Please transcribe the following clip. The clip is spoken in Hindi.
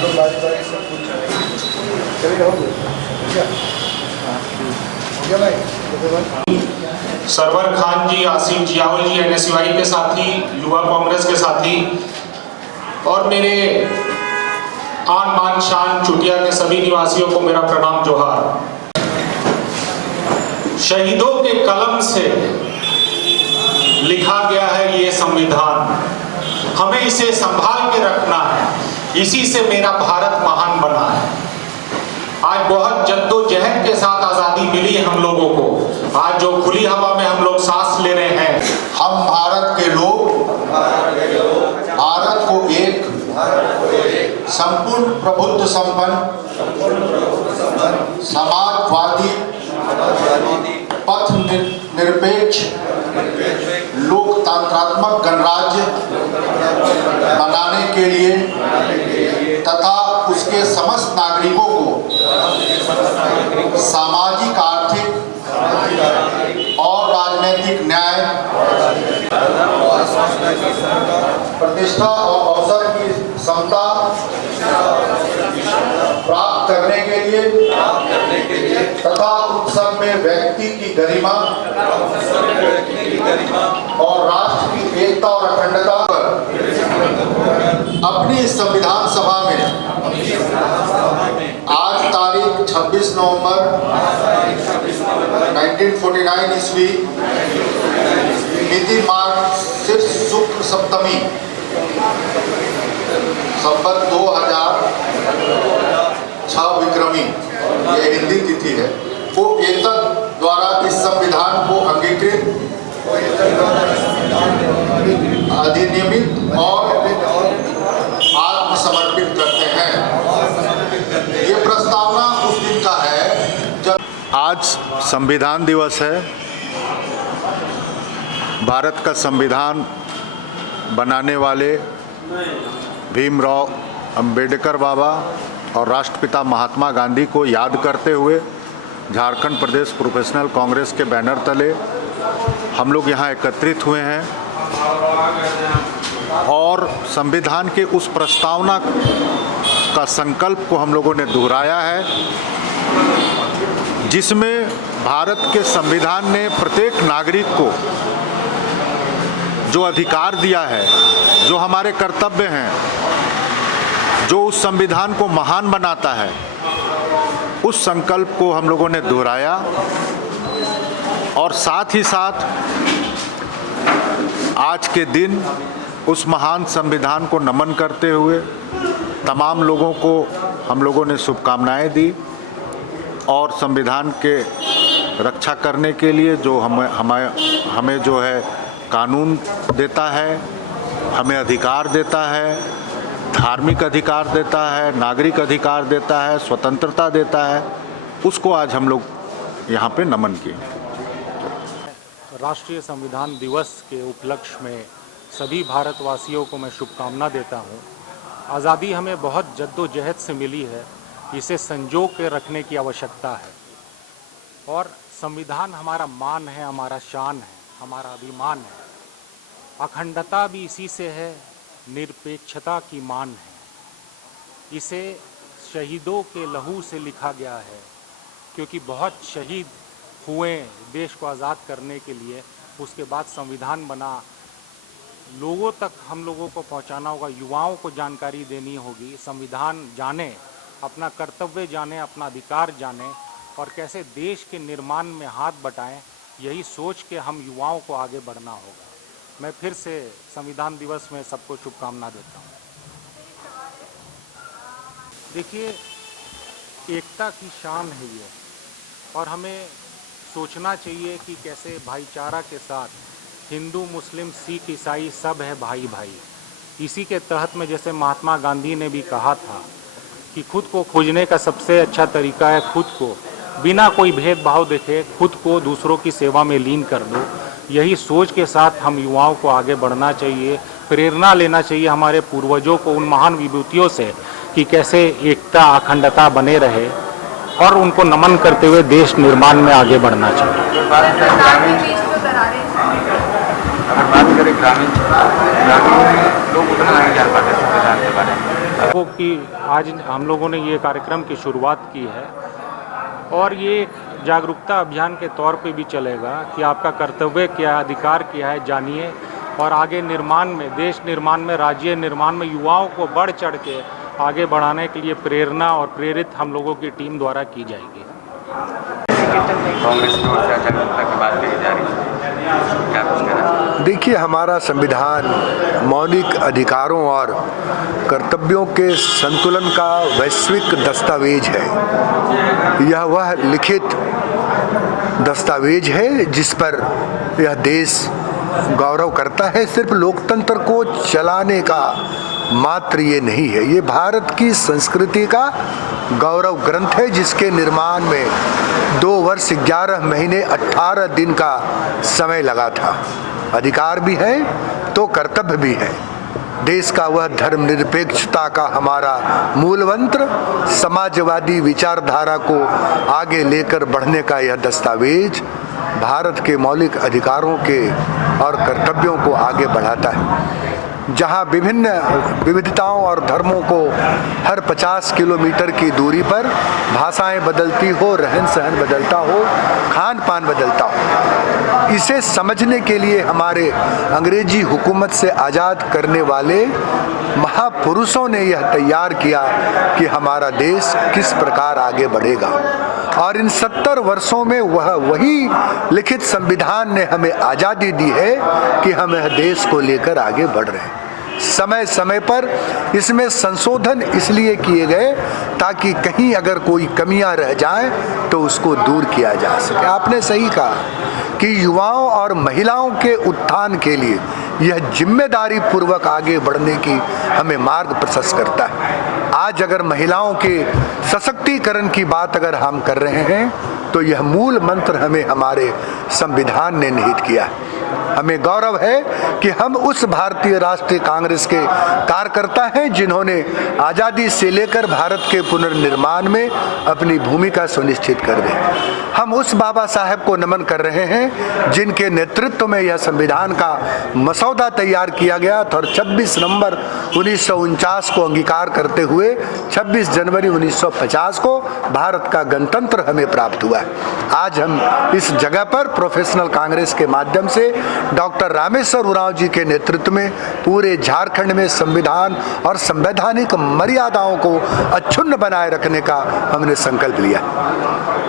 लोग बारी बारी से पूछ रहे हैं। चलिए हो गया क्या? हो गया भाई? सरवर खान जी, आसिफ जियाउल जी, NSUI के साथी, युवा कांग्रेस के साथी और मेरे आन बान शान चुटिया के सभी निवासियों को मेरा प्रणाम जोहार। शहीदों के कलम से लिखा गया है ये संविधान, हमें इसे संभाल के रखना है, इसी से मेरा भारत महान बना है। आज बहुत जद्दोजहद के साथ आजादी मिली हम लोगों को। आज जो खुली हवा में हम लोग सांस ले रहे हैं, हम भारत के लोग भारत को एक संपूर्ण प्रभुत्व संपन्न समाजवादी पथ निरपेक्ष लोकतंत्रात्मक गणराज्य बनाने के लिए तथा उसके समस्त नागरिकों को सामाजिक, आर्थिक और राजनीतिक न्याय, प्रतिष्ठा और अवसर की समता प्राप्त करने के लिए तथा उत्सव में व्यक्ति की गरिमा और राष्ट्र की एकता और अखंडता पर अपनी संविधान सभा में आज तारीख 26 नवंबर 1949 ईस्वी मिति मार्च शुक्ल सप्तमी संवत 2006 विक्रमी, ये हिंदी तिथि है, वो एतद द्वारा इस संविधान को अंगीकृत, अधिनियमित और आत्मसमर्पित करते हैं। ये प्रस्तावना उस दिन का है जब आज संविधान दिवस है। भारत का संविधान बनाने वाले भीमराव अंबेडकर बाबा और राष्ट्रपिता महात्मा गांधी को याद करते हुए झारखंड प्रदेश प्रोफेशनल कांग्रेस के बैनर तले हम लोग यहाँ एकत्रित हुए हैं और संविधान के उस प्रस्तावना का संकल्प को हम लोगों ने दोहराया है, जिसमें भारत के संविधान ने प्रत्येक नागरिक को जो अधिकार दिया है, जो हमारे कर्तव्य हैं, जो उस संविधान को महान बनाता है, उस संकल्प को हम लोगों ने दोहराया और साथ ही साथ आज के दिन उस महान संविधान को नमन करते हुए तमाम लोगों को हम लोगों ने शुभकामनाएं दी और संविधान के रक्षा करने के लिए जो हमें जो है कानून देता है, हमें अधिकार देता है, धार्मिक अधिकार देता है, नागरिक अधिकार देता है, स्वतंत्रता देता है, उसको आज हम लोग यहाँ पे नमन किए। राष्ट्रीय संविधान दिवस के उपलक्ष्य में सभी भारतवासियों को मैं शुभकामना देता हूँ। आज़ादी हमें बहुत जद्दोजहद से मिली है, इसे संजो के रखने की आवश्यकता है और संविधान हमारा मान है, हमारा शान है, हमारा अभिमान है। अखंडता भी इसी से है, निरपेक्षता की मान है। इसे शहीदों के लहू से लिखा गया है, क्योंकि बहुत शहीद हुए देश को आज़ाद करने के लिए। उसके बाद संविधान बना। लोगों तक हम लोगों को पहुंचाना होगा, युवाओं को जानकारी देनी होगी, संविधान जाने, अपना कर्तव्य जाने, अपना अधिकार जाने और कैसे देश के निर्माण में हाथ बटाएं, यही सोच के हम युवाओं को आगे बढ़ना होगा। मैं फिर से संविधान दिवस में सबको शुभकामना देता हूं। देखिए, एकता की शान है ये और हमें सोचना चाहिए कि कैसे भाईचारा के साथ हिंदू, मुस्लिम, सिख, ईसाई सब है भाई भाई। इसी के तहत में जैसे महात्मा गांधी ने भी कहा था कि खुद को खोजने का सबसे अच्छा तरीका है खुद को बिना कोई भेदभाव देखे खुद को दूसरों की सेवा में लीन कर दो। यही सोच के साथ हम युवाओं को आगे बढ़ना चाहिए, प्रेरणा लेना चाहिए हमारे पूर्वजों को, उन महान विभूतियों से कि कैसे एकता, अखंडता बने रहे और उनको नमन करते हुए देश निर्माण में आगे बढ़ना चाहिए। बात करें ग्रामीण लोग उतना नहीं जान पाते संविधान के बारे में, वो कि आज हम लोगों ने ये कार्यक्रम की शुरुआत की है और ये जागरूकता अभियान के तौर पे भी चलेगा कि आपका कर्तव्य क्या है, अधिकार क्या है, जानिए और आगे निर्माण में, देश निर्माण में, राज्य निर्माण में युवाओं को बढ़ चढ़ के आगे बढ़ाने के लिए प्रेरणा और प्रेरित हम लोगों की टीम द्वारा की जाएगी। कांग्रेस की ओर से जागरूकता की बात कही जा रही है, क्या कुछ कहना? देखिए, हमारा संविधान मौलिक अधिकारों और कर्तव्यों के संतुलन का वैश्विक दस्तावेज है। यह वह लिखित दस्तावेज है जिस पर यह देश गौरव करता है। सिर्फ लोकतंत्र को चलाने का मात्र ये नहीं है, ये भारत की संस्कृति का गौरव ग्रंथ है जिसके निर्माण में 2 वर्ष 11 महीने 18 दिन का समय लगा था। अधिकार भी है तो कर्तव्य भी है। देश का वह धर्मनिरपेक्षता का हमारा मूल मंत्र, समाजवादी विचारधारा को आगे लेकर बढ़ने का यह दस्तावेज भारत के मौलिक अधिकारों के और कर्तव्यों को आगे बढ़ाता है। जहां विभिन्न विविधताओं और धर्मों को हर 50 किलोमीटर की दूरी पर भाषाएं बदलती हो, रहन सहन बदलता हो, खान पान बदलता हो, इसे समझने के लिए हमारे अंग्रेजी हुकूमत से आज़ाद करने वाले महापुरुषों ने यह तैयार किया कि हमारा देश किस प्रकार आगे बढ़ेगा। और इन 70 वर्षों में वही लिखित संविधान ने हमें आज़ादी दी है कि हम यह देश को लेकर आगे बढ़ रहे हैं। समय समय पर इसमें संशोधन इसलिए किए गए ताकि कहीं अगर कोई कमियां रह जाएं तो उसको दूर किया जा सके। आपने सही कहा कि युवाओं और महिलाओं के उत्थान के लिए यह जिम्मेदारी पूर्वक आगे बढ़ने की हमें मार्ग प्रशस्त करता है। आज अगर महिलाओं के सशक्तिकरण की बात अगर हम कर रहे हैं तो यह मूल मंत्र हमें हमारे संविधान ने निहित किया है। हमें गौरव है कि हम उस भारतीय राष्ट्रीय कांग्रेस के कार्यकर्ता हैं जिन्होंने आज़ादी से लेकर भारत के पुनर्निर्माण में अपनी भूमिका सुनिश्चित कर दी। हम उस बाबा साहेब को नमन कर रहे हैं जिनके नेतृत्व में यह संविधान का मसौदा तैयार किया गया था और 26 नवंबर 1949 को अंगीकार करते हुए 26 जनवरी 1950 को भारत का गणतंत्र हमें प्राप्त हुआ। आज हम इस जगह पर प्रोफेशनल कांग्रेस के माध्यम से डॉक्टर रामेश्वर उरांव जी के नेतृत्व में पूरे झारखंड में संविधान और संवैधानिक मर्यादाओं को अक्षुण्ण बनाए रखने का हमने संकल्प लिया।